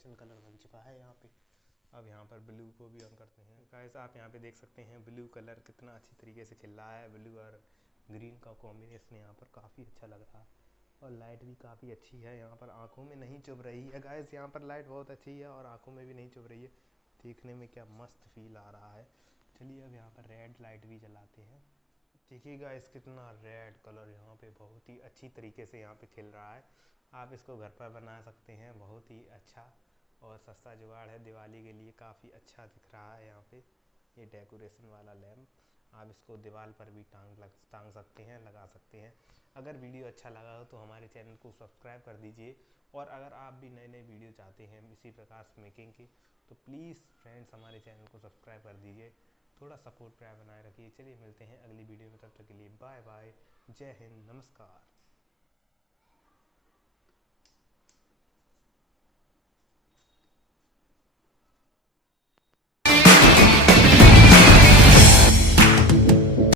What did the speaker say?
Combination colour बन चुका है यहाँ पे। अब यहाँ पर ब्लू को भी ऑन करते हैं गाइस। आप यहाँ पे देख सकते हैं ब्लू कलर कितना अच्छी तरीके से खिल रहा है। ब्लू और ग्रीन का कॉम्बिनेशन यहाँ पर काफ़ी अच्छा लग रहा है और लाइट भी काफ़ी अच्छी है। यहाँ पर आंखों में नहीं चुभ रही है गाइस। यहाँ पर लाइट बहुत अच्छी है और आंखों में भी नहीं चुभ रही है। देखने में क्या मस्त फील आ रहा है। चलिए अब यहाँ पर रेड लाइट भी जलाते हैं। देखिए गाइस कितना रेड कलर यहाँ पे बहुत ही अच्छी तरीके से यहाँ पे खिल रहा है। आप इसको घर पर बना सकते हैं। बहुत ही अच्छा और सस्ता जुगाड़ है। दिवाली के लिए काफ़ी अच्छा दिख रहा है यहाँ पे ये डेकोरेशन वाला लैम्प। आप इसको दीवार पर भी टांग सकते हैं, लगा सकते हैं। अगर वीडियो अच्छा लगा हो तो हमारे चैनल को सब्सक्राइब कर दीजिए। और अगर आप भी नए नए वीडियो चाहते हैं इसी प्रकार से मेकिंग की तो प्लीज़ फ्रेंड्स हमारे चैनल को सब्सक्राइब कर दीजिए। थोड़ा सपोर्ट प्राय बनाए रखिए। चलिए मिलते हैं अगली वीडियो में, तब तक के लिए बाय बाय, जय हिंद, नमस्कार।